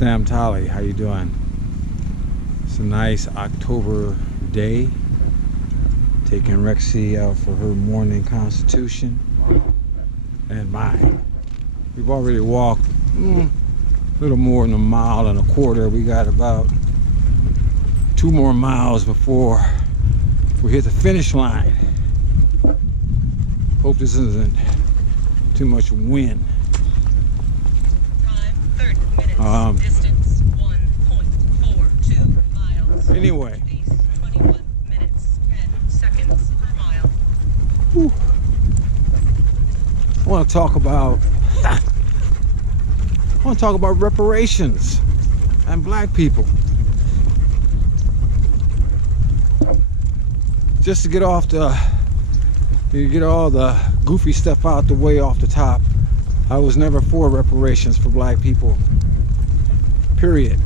Sam Talley, how you doing? It's a nice October day. Taking Rexy out for her morning constitution. And we've already walked a little more than 1.25 miles. We got about 2 more miles before we hit the finish line. Hope this isn't too much wind. Time 30 minutes. Distance 1.42 miles. Anyway. Pace 21 minutes 10 seconds per mile. Whew. I want to talk about reparations and black people. Just to get all the goofy stuff out the way off the top, I was never for reparations for black people, period.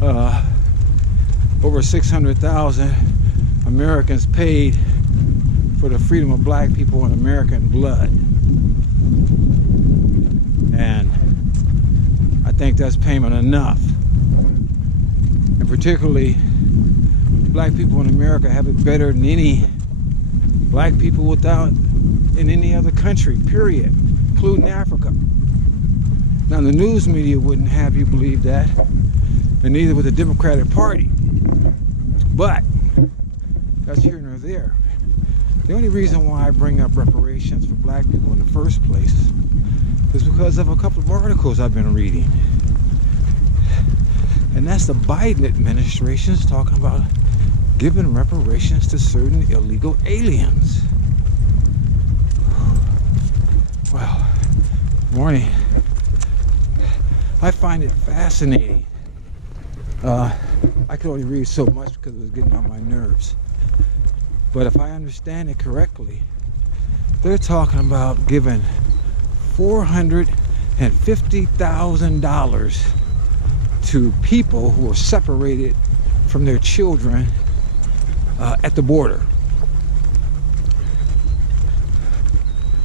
Over 600,000 Americans paid for the freedom of black people in American blood, and I think that's payment enough. And particularly, black people in America have it better than any black people in any other country, period, including Africa. Now, the news media wouldn't have you believe that, and neither would the Democratic Party. But that's here nor there. The only reason why I bring up reparations for black people in the first place is because of a couple of articles I've been reading. And that's the Biden administration's talking about giving reparations to certain illegal aliens. Well, morning. I find it fascinating. I could only read so much because it was getting on my nerves. But if I understand it correctly, they're talking about giving $450,000 to people who are separated from their children at the border.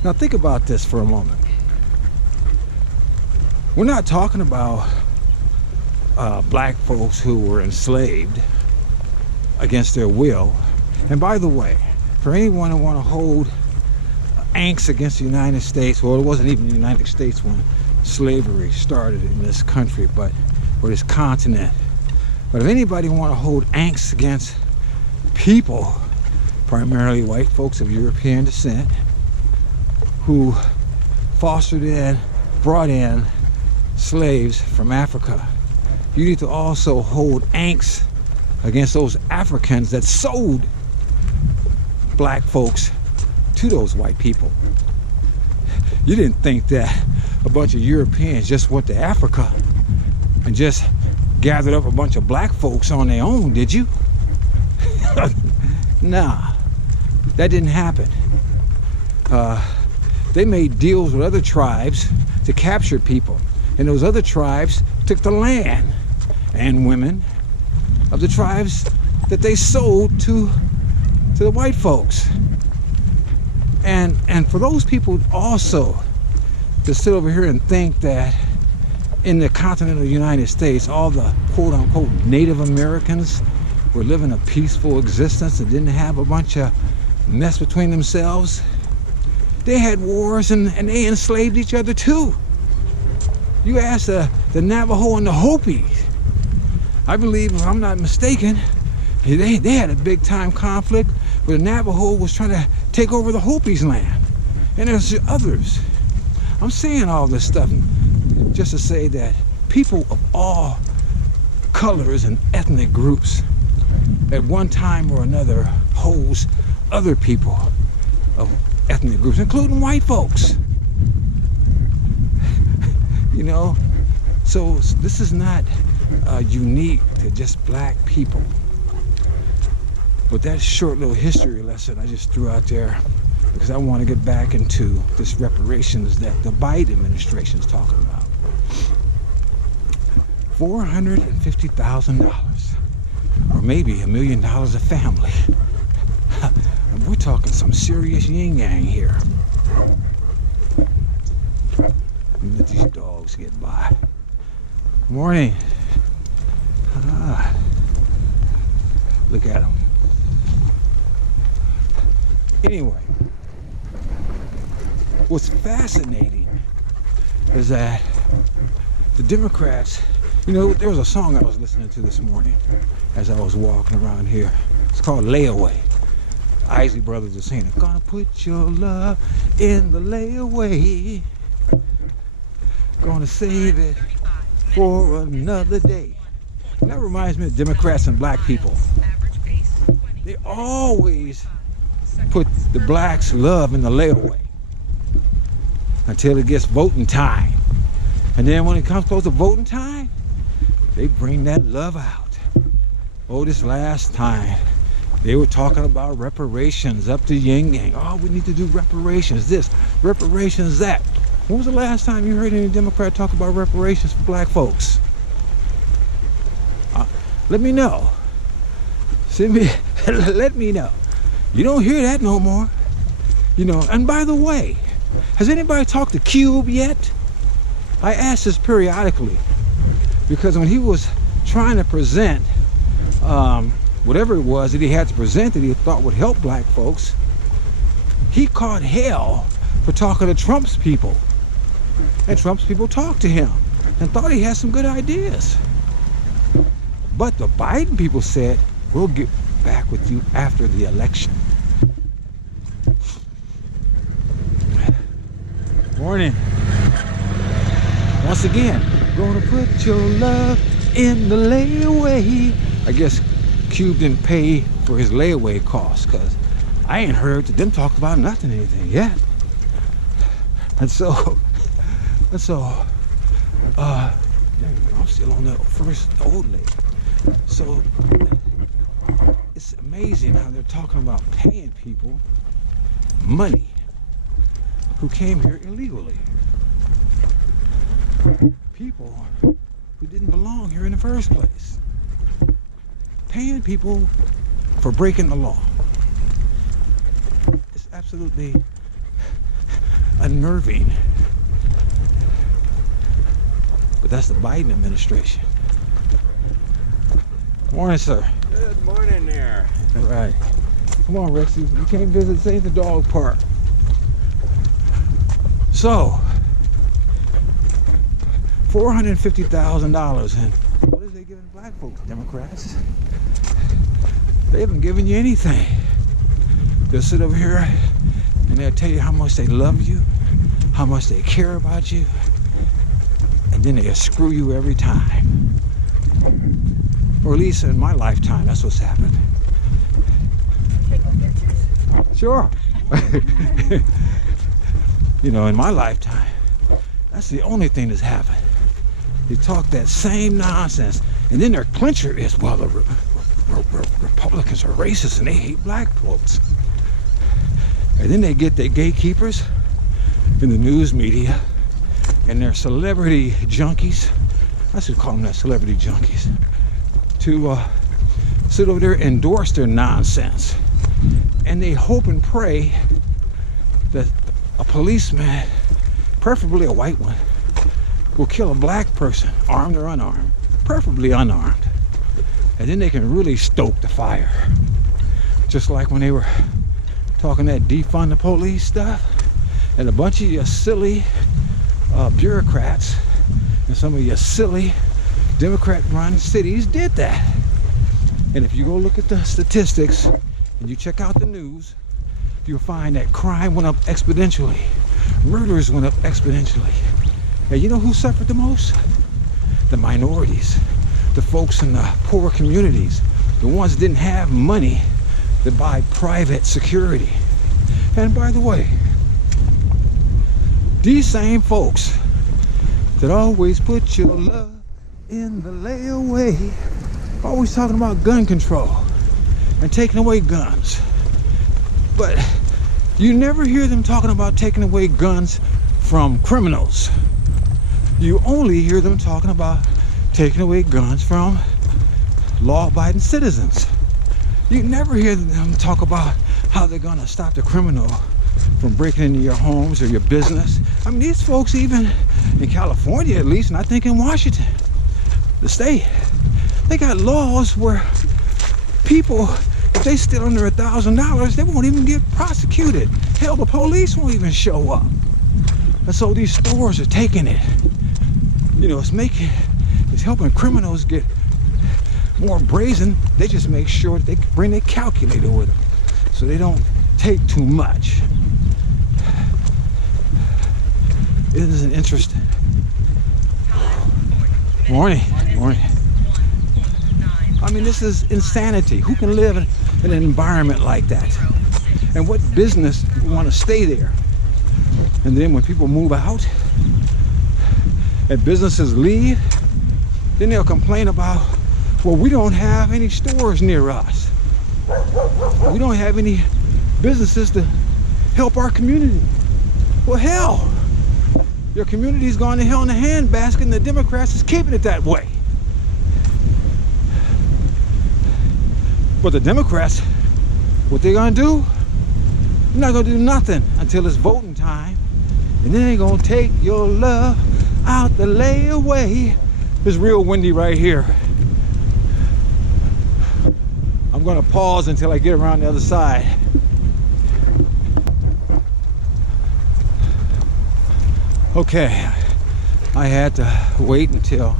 Now think about this for a moment. We're not talking about black folks who were enslaved against their will. And by the way, for anyone who want to hold angst against the United States, well, it wasn't even the United States when slavery started in this country, or this continent. But if anybody want to hold angst against people, primarily white folks of European descent, who brought in slaves from Africa, you need to also hold angst against those Africans that sold black folks to those white people. You didn't think that a bunch of Europeans just went to Africa and just gathered up a bunch of black folks on their own, did you? Nah, that didn't happen. They made deals with other tribes to capture people, and those other tribes took the land and women of the tribes that they sold to the white folks. And for those people also to sit over here and think that in the continental United States, all the quote-unquote Native Americans were living a peaceful existence and didn't have a bunch of mess between themselves. They had wars and they enslaved each other too. You ask the Navajo and the Hopi, I believe, if I'm not mistaken, they had a big time conflict where the Navajo was trying to take over the Hopi's land. And there's others. I'm saying all this stuff just to say that people of all colors and ethnic groups at one time or another holds other people of ethnic groups, including white folks. You know, so this is not unique to just black people. But that short little history lesson I just threw out there because I want to get back into this reparations that the Biden administration is talking about. $450,000, or maybe $1 million a family. We're talking some serious yin yang here. Let these dogs get by. Morning. Ah, look at them. Anyway, what's fascinating is that the Democrats, you know, there was a song I was listening to this morning as I was walking around here. It's called Layaway. Isley Brothers are saying, I'm gonna put your love in the layaway. Gonna save it for another day. And that reminds me of Democrats and black people. They always put the blacks' love in the layaway until it gets voting time. And then when it comes close to voting time, they bring that love out. Oh, this last time, they were talking about reparations up to yin yang. Oh, we need to do reparations this, reparations that. When was the last time you heard any Democrat talk about reparations for black folks? Let me know. Send me, let me know. You don't hear that no more. You know, and by the way, has anybody talked to Cube yet? I ask this periodically because when he was trying to present whatever it was that he had to present that he thought would help black folks, he caught hell for talking to Trump's people. And Trump's people talked to him and thought he had some good ideas. But the Biden people said, we'll get back with you after the election. Morning. Once again, gonna put your love in the layaway. I guess Cube didn't pay for his layaway costs because I ain't heard them talk about anything yet. And so I'm still on the first old lady. So it's amazing how they're talking about paying people money who came here illegally. People who didn't belong here in the first place. Paying people for breaking the law. It's absolutely unnerving. But that's the Biden administration. Morning, sir. Good morning there. All right. Come on, Rexy. You can't visit St. the Dog Park. So, $450,000, and what is they giving black folks, Democrats? They haven't given you anything. They'll sit over here and they'll tell you how much they love you, how much they care about you, and then they'll screw you every time. Or at least in my lifetime, that's what's happened. Sure. You know, in my lifetime, that's the only thing that's happened. They talk that same nonsense, and then their clincher is, well, the Republicans are racist and they hate black folks. And then they get their gatekeepers in the news media and their celebrity junkies, I should call them that, celebrity junkies, to sit over there and endorse their nonsense. And they hope and pray that a policeman, preferably a white one, will kill a black person, armed or unarmed, preferably unarmed. And then they can really stoke the fire. Just like when they were talking that defund the police stuff, and a bunch of you silly bureaucrats and some of you silly Democrat-run cities did that. And if you go look at the statistics and you check out the news, you'll find that crime went up exponentially. Murders went up exponentially. And you know who suffered the most? The minorities, the folks in the poor communities, the ones that didn't have money to buy private security. And by the way, these same folks that always put your love in the layaway, always talking about gun control and taking away guns. But you never hear them talking about taking away guns from criminals. You only hear them talking about taking away guns from law-abiding citizens. You never hear them talk about how they're gonna stop the criminal from breaking into your homes or your business. I mean, these folks, even in California at least, and I think in Washington, the state. They got laws where people, if they steal under $1,000, they won't even get prosecuted. Hell, the police won't even show up. And so these stores are taking it. You know, it's helping criminals get more brazen. They just make sure that they bring their calculator with them, so they don't take too much. Isn't it interesting? Morning. Morning. I mean, this is insanity. Who can live in an environment like that? And what business want to stay there? And then when people move out and businesses leave, then they'll complain about, well, we don't have any stores near us. We don't have any businesses to help our community. Well, hell, your community's gone to hell in a handbasket, and the Democrats is keeping it that way. But the Democrats, what they're gonna do? They're not gonna do nothing until it's voting time. And then they're gonna take your love out the layaway. It's real windy right here. I'm gonna pause until I get around the other side. Okay, I had to wait until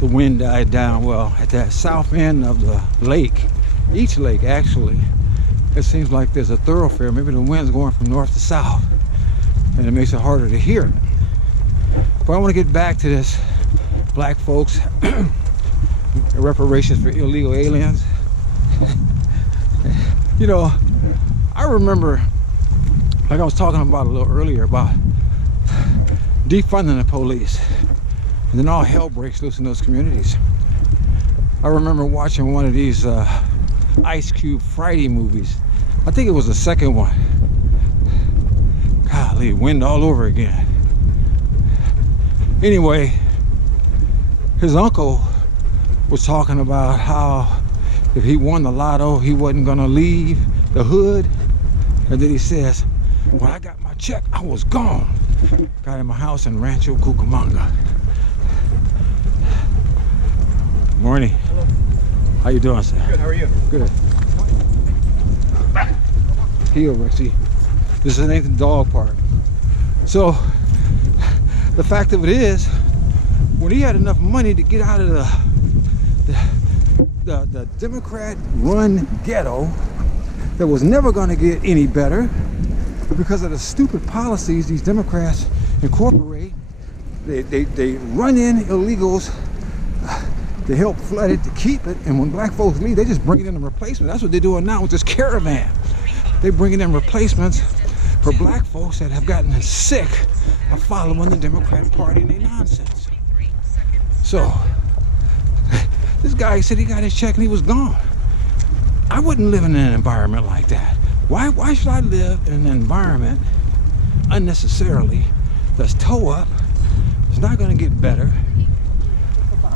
the wind died down. Well, at that south end of the lake, each lake actually, it seems like there's a thoroughfare. Maybe the wind's going from north to south, and it makes it harder to hear. But I want to get back to this black folks reparations for illegal aliens. You know, I remember, like I was talking about a little earlier, about defunding the police, and then all hell breaks loose in those communities. I remember watching one of these Ice Cube Friday movies. I think it was the second one. Golly, wind all over again. Anyway, his uncle was talking about how if he won the lotto, he wasn't gonna leave the hood. And then he says, when I got my check, I was gone. Got in my house in Rancho Cucamonga. Morning. Hello. How you doing, sir? Good, how are you? Good. Heel, Rexy. This is Nathan Dog Park. So, the fact of it is, when he had enough money to get out of the Democrat-run ghetto that was never going to get any better because of the stupid policies these Democrats incorporate, they run in illegals to help flood it, to keep it, and when black folks leave, they just bring in a replacement. That's what they're doing now with this caravan. They're bringing in replacements for black folks that have gotten sick of following the Democratic Party and their nonsense. So, this guy said he got his check and he was gone. I wouldn't live in an environment like that. Why should I live in an environment unnecessarily that's toe up? It's not going to get better.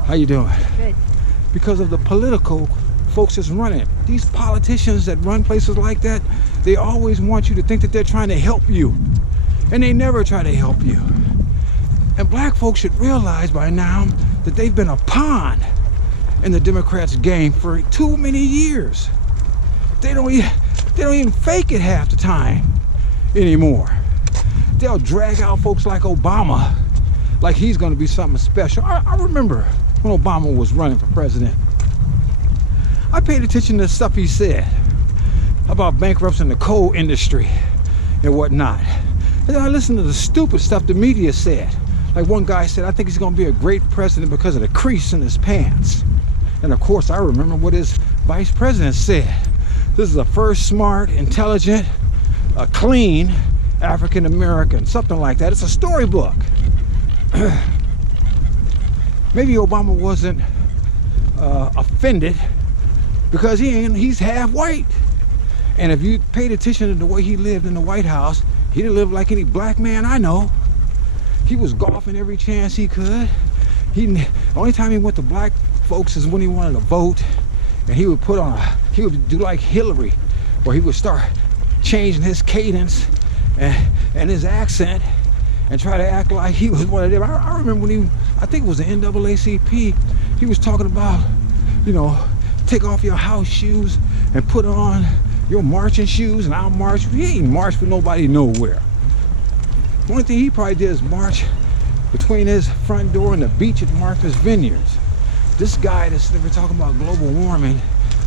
How you doing? Good. Because of the political folks that's running. These politicians that run places like that, they always want you to think that they're trying to help you. And they never try to help you. And black folks should realize by now that they've been a pawn in the Democrats' game for too many years. They don't even fake it half the time anymore. They'll drag out folks like Obama like he's going to be something special. I remember when Obama was running for president. I paid attention to the stuff he said about bankrupting the coal industry and whatnot. And then I listened to the stupid stuff the media said. Like one guy said, I think he's going to be a great president because of the crease in his pants. And of course, I remember what his vice president said. This is the first smart, intelligent, clean African-American, something like that. It's a storybook. Maybe Obama wasn't offended because he's half white. And if you paid attention to the way he lived in the White House, he didn't live like any black man I know. He was golfing every chance he could. The only time he went to black folks is when he wanted to vote, and he would do like Hillary, where he would start changing his cadence and his accent and try to act like he was one of them. I remember when I think it was the NAACP. He was talking about, you know, take off your house shoes and put on your marching shoes, and I'll march. He ain't marched for nobody nowhere. The only thing he probably did is march between his front door and the beach at Martha's Vineyards. This guy that's never talking about global warming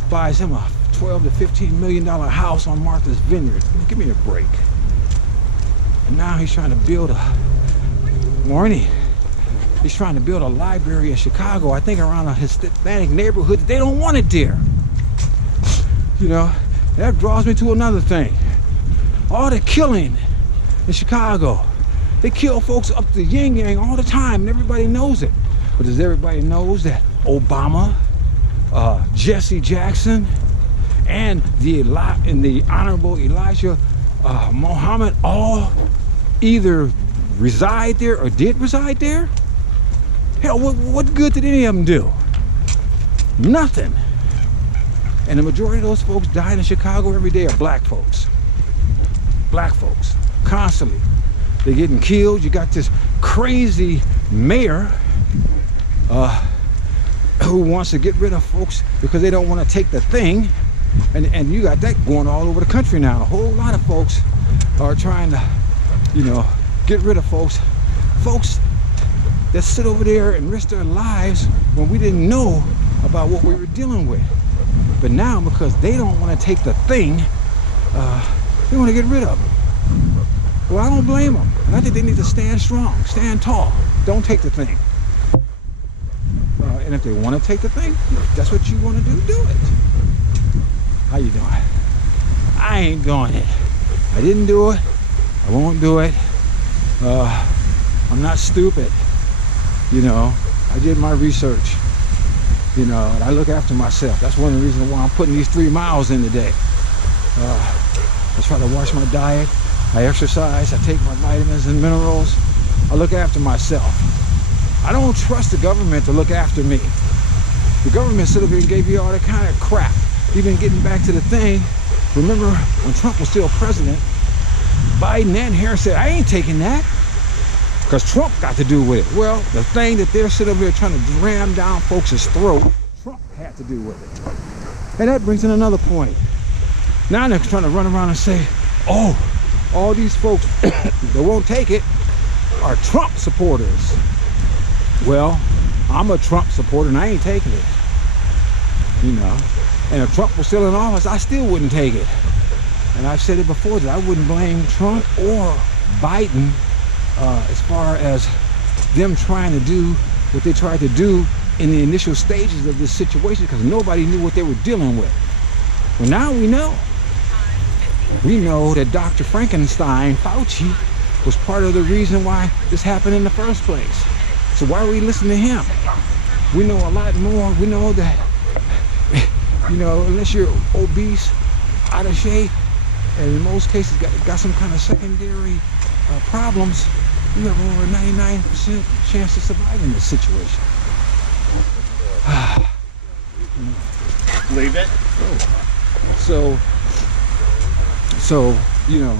buys him a $12 to $15 million house on Martha's Vineyard. Give me a break. And now he's trying to build he's trying to build a library in Chicago, I think around a Hispanic neighborhood that they don't want it there. You know, that draws me to another thing. All the killing in Chicago. They kill folks up the yin yang all the time, and everybody knows it. But does everybody knows that Obama, Jesse Jackson, and the Honorable Elijah Muhammad all either reside there or did reside there? Hell, what good did any of them do? Nothing. And the majority of those folks dying in Chicago every day are black folks. Black folks, constantly. They're getting killed. You got this crazy mayor who wants to get rid of folks because they don't want to take the thing. And you got that going all over the country now. A whole lot of folks are trying to, you know, get rid of folks that sit over there and risk their lives when we didn't know about what we were dealing with. But now, because they don't want to take the thing, they want to get rid of it. Well, I don't blame them. And I think they need to stand strong, stand tall. Don't take the thing. And if they want to take the thing, if that's what you want to do, do it. How you doing? I ain't doing it. I didn't do it. I won't do it. I'm not stupid. You know, I did my research. You know, and I look after myself. That's one of the reasons why I'm putting these 3 miles in today. I try to watch my diet. I exercise. I take my vitamins and minerals. I look after myself. I don't trust the government to look after me. The government stood up here and gave you all that kind of crap. Even getting back to the thing, remember when Trump was still president, Biden and Harris said, I ain't taking that, because Trump got to do with it. Well, the thing that they're sitting over here trying to ram down folks' throat, Trump had to do with it. And that brings in another point. Now they're trying to run around and say, oh, all these folks that won't take it are Trump supporters. Well, I'm a Trump supporter and I ain't taking it. You know, and if Trump was still in office, I still wouldn't take it. And I've said it before that I wouldn't blame Trump or Biden as far as them trying to do what they tried to do in the initial stages of this situation, because nobody knew what they were dealing with. Well, now we know. We know that Dr. Frankenstein, Fauci, was part of the reason why this happened in the first place. So why are we listening to him? We know a lot more. We know that, you know, unless you're obese, out of shape, and in most cases got some kind of secondary problems, you have over a 99% chance of surviving this situation. Leave it. So you know,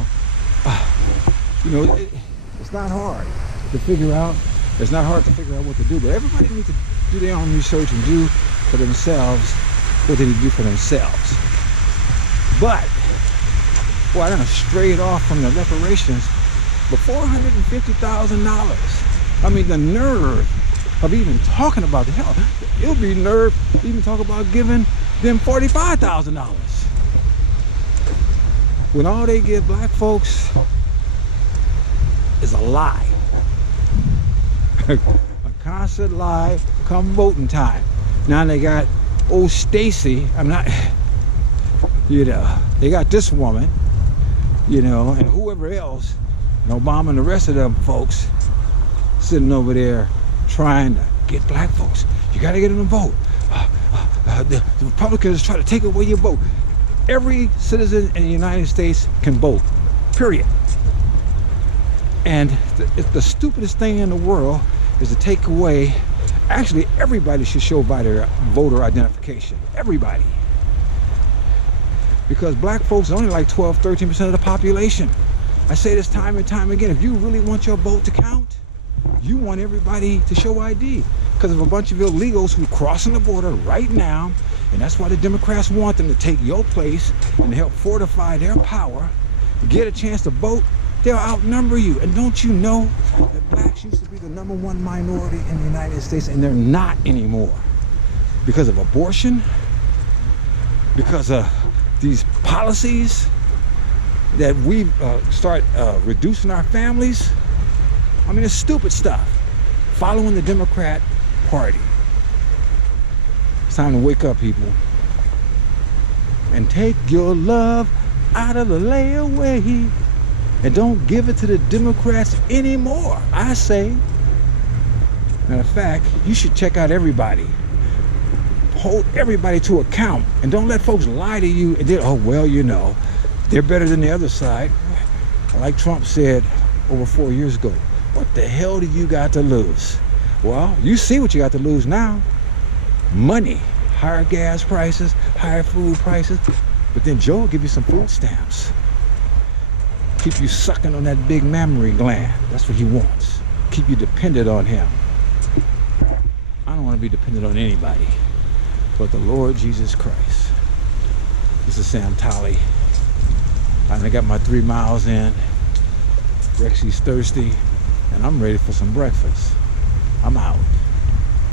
it's not hard to figure out. It's not hard to figure out what to do, but everybody needs to do their own research and do for themselves what they need to do for themselves. But, boy, I done strayed off from the reparations, but $450,000. I mean, the nerve of even talking about the hell. It'll be nerve to even talk about giving them $45,000. When all they give black folks is a lie. A constant lie come voting time. Now they got old Stacy, you know, they got this woman, you know, and whoever else, and Obama and the rest of them folks sitting over there trying to get black folks. You got to get them to vote. The Republicans try to take away your vote. Every citizen in the United States can vote, period. And the stupidest thing in the world is to take away, actually everybody should show voter identification, everybody. Because black folks are only like 12-13% of the population. I say this time and time again, if you really want your vote to count, You want everybody to show ID because of a bunch of illegals who are crossing the border right now. And that's why the Democrats want them to take your place and help fortify their power. Get a chance to vote, they'll outnumber you. And don't you know that blacks used to be the #1 minority in the United States, and they're not anymore because of abortion, because of these policies that we start reducing our families. I mean, it's stupid stuff. Following the Democrat Party. It's time to wake up, people. And take your love out of the layaway. And don't give it to the Democrats anymore, I say. Matter of fact, you should check out everybody. Hold everybody to account. And don't let folks lie to you. And then, oh, well, you know, they're better than the other side. Like Trump said over 4 years ago, what the hell do you got to lose? Well, you see what you got to lose now. Money, higher gas prices, higher food prices. But then Joe will give you some food stamps. Keep you sucking on that big mammary gland. That's what he wants. Keep you dependent on him. I don't want to be dependent on anybody but the Lord Jesus Christ. This is Sam Tolley. I got my 3 miles in. Rexy's thirsty, and I'm ready for some breakfast. I'm out.